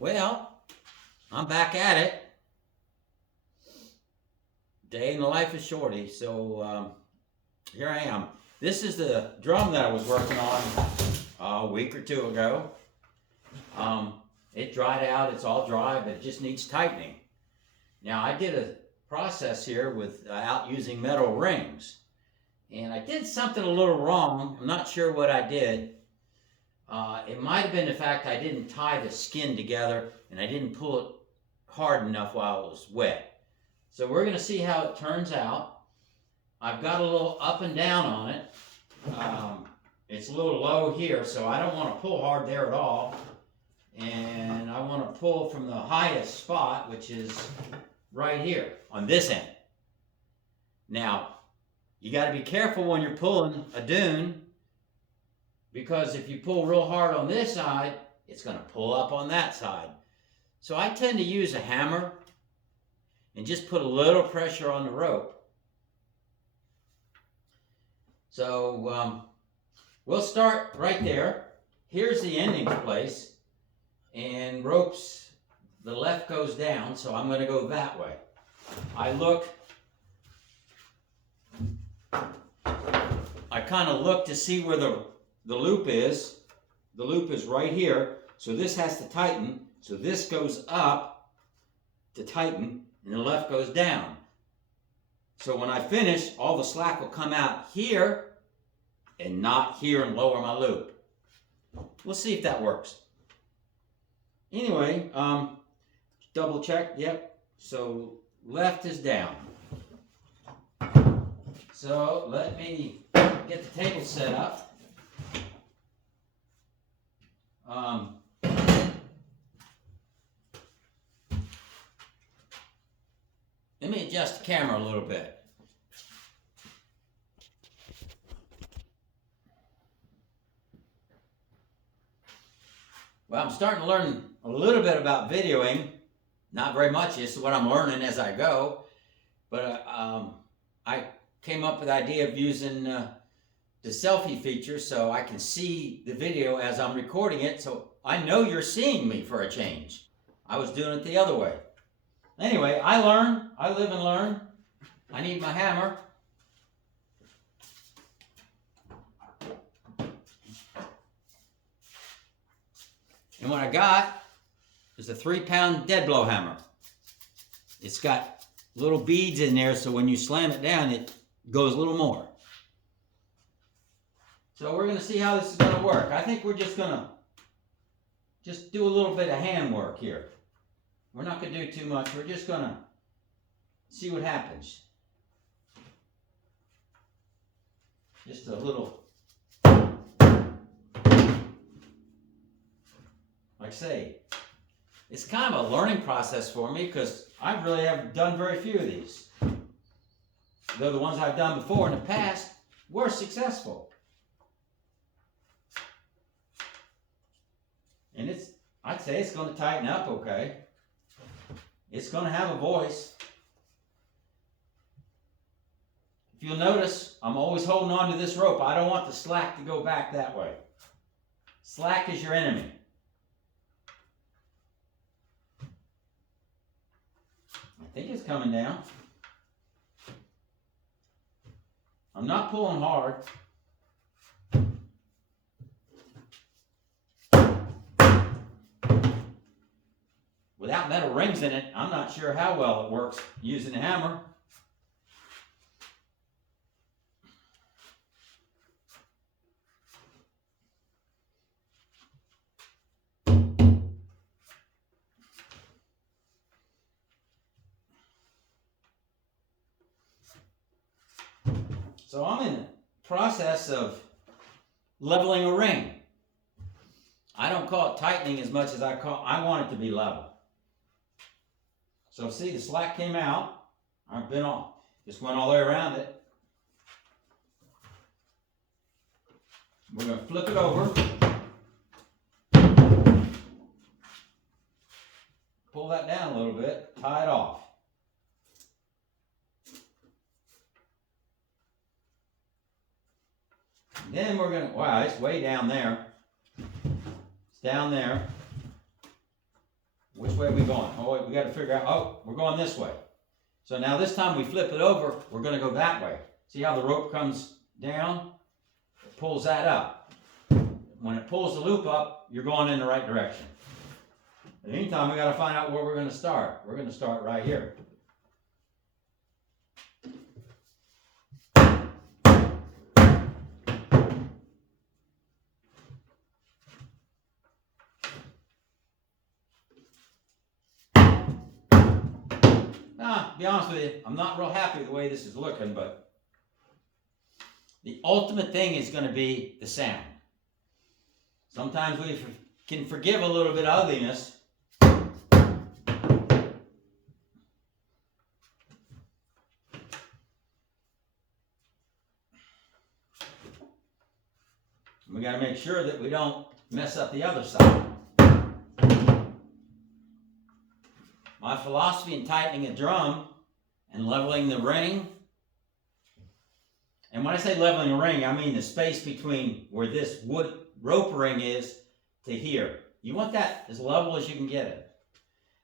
Well, I'm back at it. Day in the life of Shorty. So here I am. This is the drum that I was working on a week or two ago. It dried out. It's all dry, but it just needs tightening. Now I did a process here without using metal rings, and I did something a little wrong. I'm not sure what I did. It might have been the fact I didn't tie the skin together and I didn't pull it hard enough while it was wet. So we're going to see how it turns out. I've got a little up and down on it. It's a little low here, so I don't want to pull hard there at all. And I want to pull from the highest spot, which is right here on this end. Now, you got to be careful when you're pulling a dune, because if you pull real hard on this side, it's going to pull up on that side. So I tend to use a hammer and just put a little pressure on the rope. So we'll start right there. Here's the ending place, and ropes, the left goes down, so I'm going to go that way. I kind of look to see where the loop is. The loop is right here, so this has to tighten. So this goes up to tighten, and the left goes down. So when I finish, all the slack will come out here and not here and lower my loop. We'll see if that works. Anyway, double check, yep. So left is down. So let me get the table set up. Let me adjust the camera a little bit. Well, I'm starting to learn a little bit about videoing. Not very much, it's what I'm learning as I go. But I came up with the idea of using the selfie feature so I can see the video as I'm recording it, so I know you're seeing me for a change. I was doing it the other way. Anyway, I learn. I live and learn. I need my hammer. And what I got is a 3-pound dead blow hammer. It's got little beads in there, so when you slam it down, it goes a little more. So we're going to see how this is going to work. I think we're just going to do a little bit of hand work here. We're not going to do too much. We're just going to see what happens. Just a little. Like I say, it's kind of a learning process for me because I really haven't done very few of these. Though the ones I've done before in the past were successful. And I'd say it's going to tighten up okay. It's going to have a voice. If you'll notice, I'm always holding on to this rope. I don't want the slack to go back that way. Slack is your enemy. I think it's coming down. I'm not pulling hard. Without metal rings in it, I'm not sure how well it works using a hammer. So I'm in the process of leveling a ring. I don't call it tightening as much as I want it to be level. So see, the slack came out. I've been on. Just went all the way around it. We're going to flip it over. Pull that down a little bit. Tie it off. And then we're going to, wow, it's way down there. It's down there. which way are we going? Oh, we got to figure out, oh, we're going this way. So now this time we flip it over, we're going to go that way. See how the rope comes down? It pulls that up. When it pulls the loop up, you're going in the right direction. In the meantime, we got to find out where we're going to start. We're going to start right here. To be honest with you, I'm not real happy with the way this is looking, but the ultimate thing is going to be the sound. Sometimes we can forgive a little bit of ugliness. We got to make sure that we don't mess up the other side. My philosophy in tightening a drum and leveling the ring, and when I say leveling a ring, I mean the space between where this wood rope ring is to here. You want that as level as you can get it.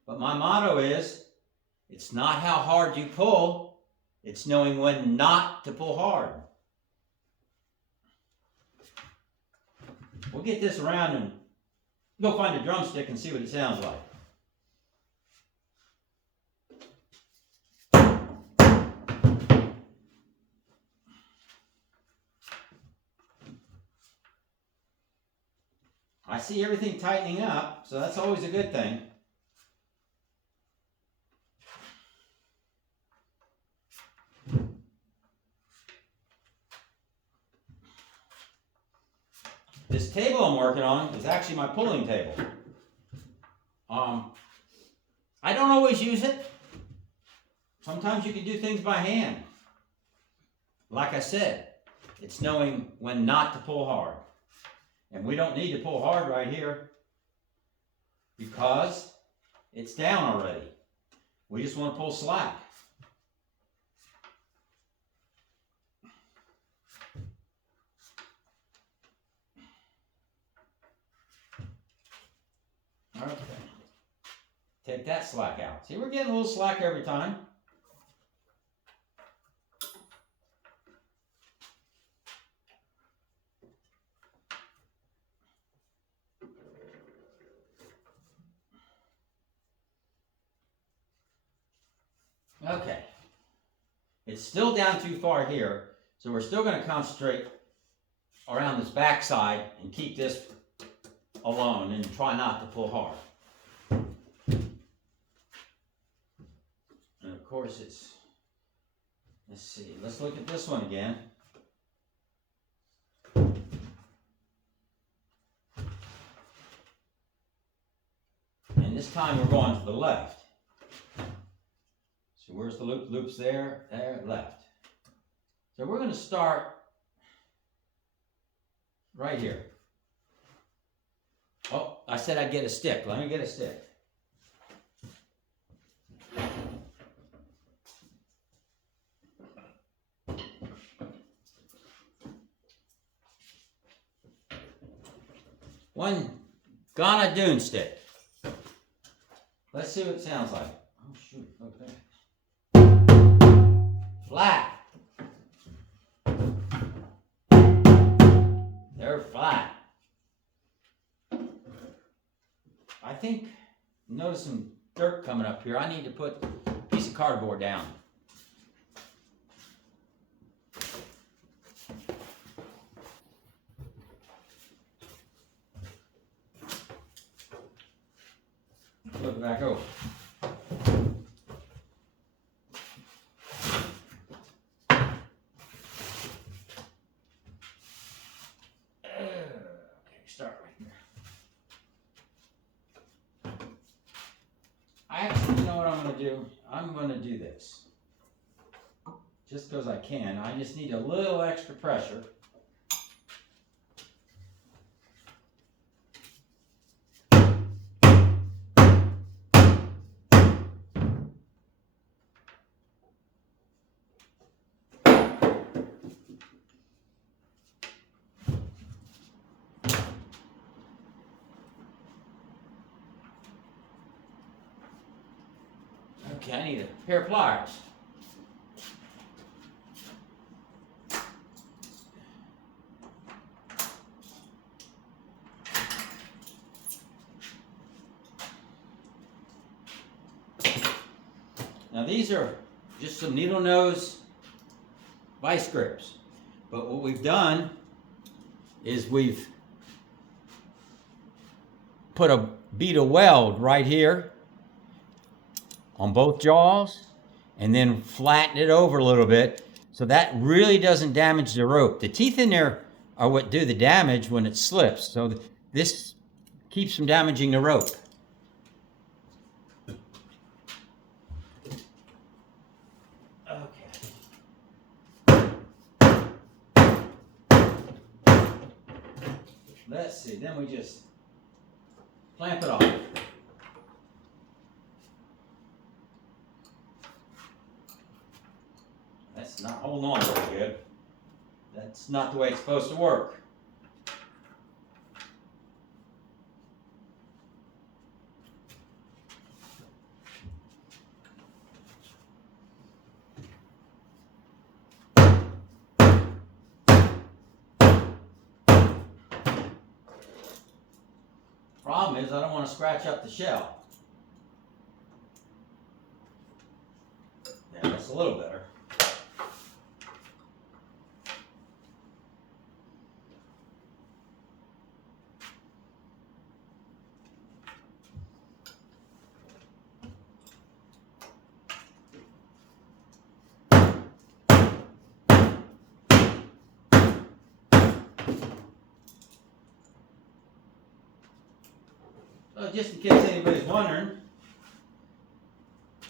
But my motto is, it's not how hard you pull, it's knowing when not to pull hard. We'll get this around and go find a drumstick and see what it sounds like. I see everything tightening up, so that's always a good thing. This table I'm working on is actually my pulling table. I don't always use it. Sometimes you can do things by hand. Like I said, it's knowing when not to pull hard. And we don't need to pull hard right here because it's down already. We just want to pull slack. Okay. Take that slack out. See, we're getting a little slack every time. Okay. It's still down too far here, so we're still going to concentrate around this back side and keep this alone and try not to pull hard. And of course it's, let's see, let's look at this one again. And this time we're going to the left. So where's the loop? Loop's there, there, left. So we're going to start right here. Oh, I said I'd get a stick. Let me get a stick. One Ghana Dune stick. Let's see what it sounds like. Oh shoot, okay. Flat. They're flat. I think, notice some dirt coming up here. I need to put a piece of cardboard down. Flip it back over. Start right here. Actually, you know what I'm going to do? I'm going to do this. Just because I can. I just need a little extra pressure. Okay, I need a pair of pliers. Now these are just some needle nose vice grips. But what we've done is we've put a bead of weld right here on both jaws and then flatten it over a little bit so that really doesn't damage the rope. The teeth in there are what do the damage when it slips. So this keeps from damaging the rope. Let's see, then we just clamp it off. That's not holding on very good. That's not the way it's supposed to work. Problem is, I don't want to scratch up the shell. Yeah, that's a little better. So just in case anybody's wondering,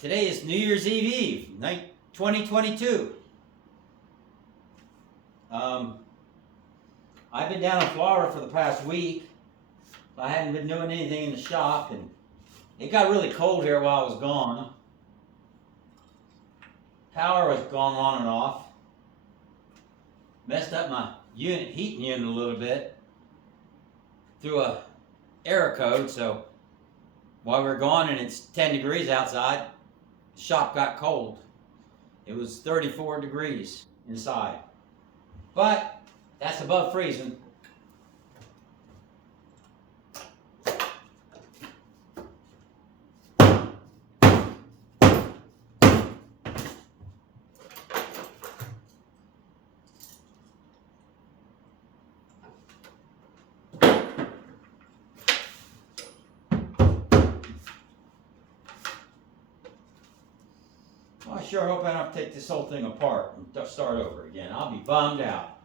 today is New Year's Eve, 2022. I've been down in Florida for the past week. I hadn't been doing anything in the shop, and it got really cold here while I was gone. Power was going on and off. Messed up my heating unit a little bit through a error code, so while we were gone and it's 10 degrees outside, the shop got cold. It was 34 degrees inside. But that's above freezing. I sure hope I don't have to take this whole thing apart and start over again. I'll be bummed out.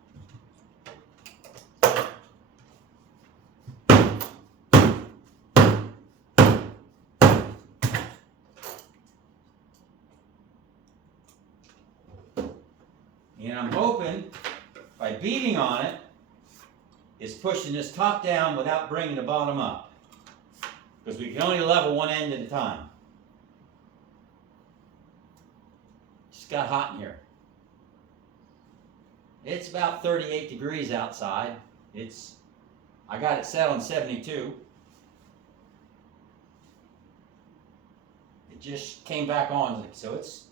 And I'm hoping by beating on it is pushing this top down without bringing the bottom up, because we can only level one end at a time. Got hot in here. It's about 38 degrees outside. I got it set on 72. It just came back on, so it's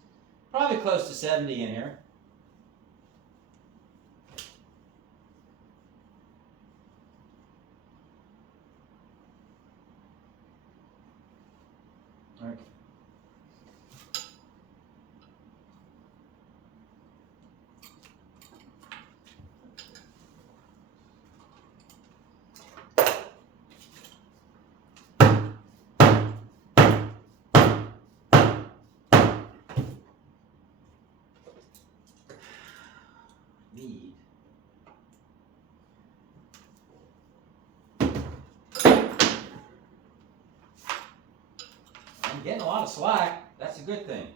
probably close to 70 in here. All right. I'm getting a lot of slack. That's a good thing.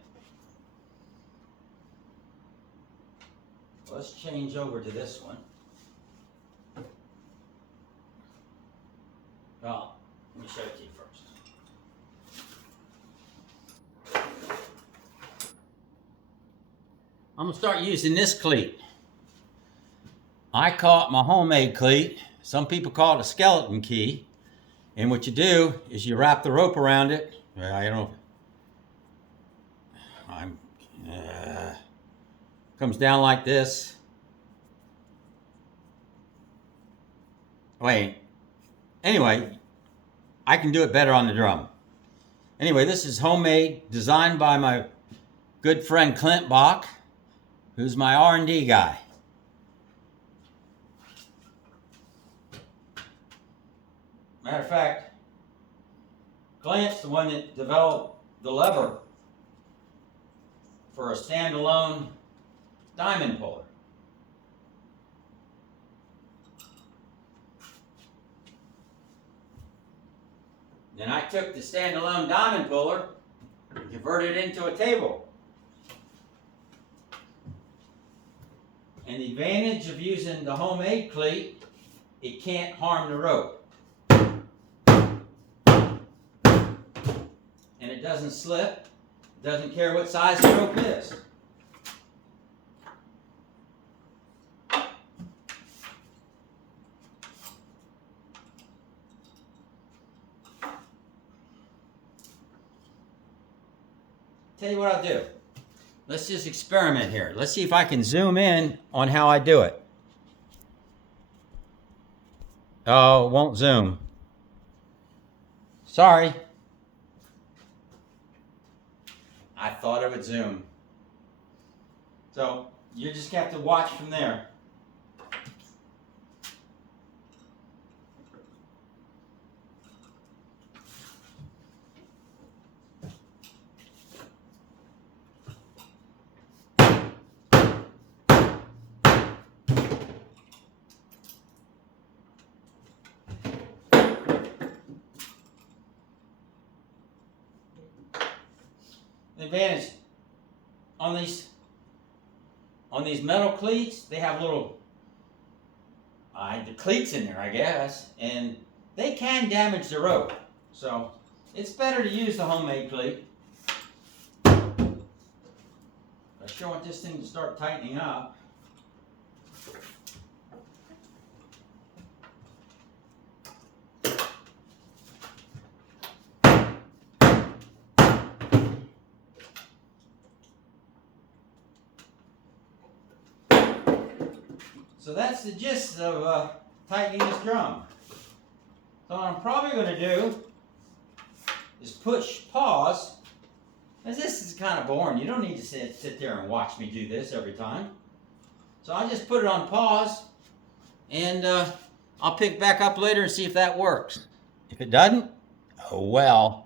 Let's change over to this one. Well, let me show it to you first. I'm going to start using this cleat. I call it my homemade cleat. Some people call it a skeleton key. And what you do is you wrap the rope around it. I don't know. Comes down like this. Wait. Anyway, I can do it better on the drum. Anyway, this is homemade, designed by my good friend Clint Bach, who's my R&D guy. Matter of fact, Clint's the one that developed the lever for a standalone diamond puller. Then I took the standalone diamond puller and converted it into a table. And the advantage of using the homemade cleat, it can't harm the rope. And it doesn't slip. It doesn't care what size the rope is. Tell you what I'll do. Let's just experiment here. Let's see if I can zoom in on how I do it. Oh, it won't zoom. Sorry. I thought it would zoom. So you just have to watch from there. The advantage on these metal cleats, they have little the cleats in there, I guess, and they can damage the rope. So it's better to use the homemade cleat. I sure want this thing to start tightening up. So that's the gist of tightening this drum. So what I'm probably going to do is push pause. As this is kind of boring. You don't need to sit there and watch me do this every time. So I'll just put it on pause, and I'll pick back up later and see if that works. If it doesn't, oh well.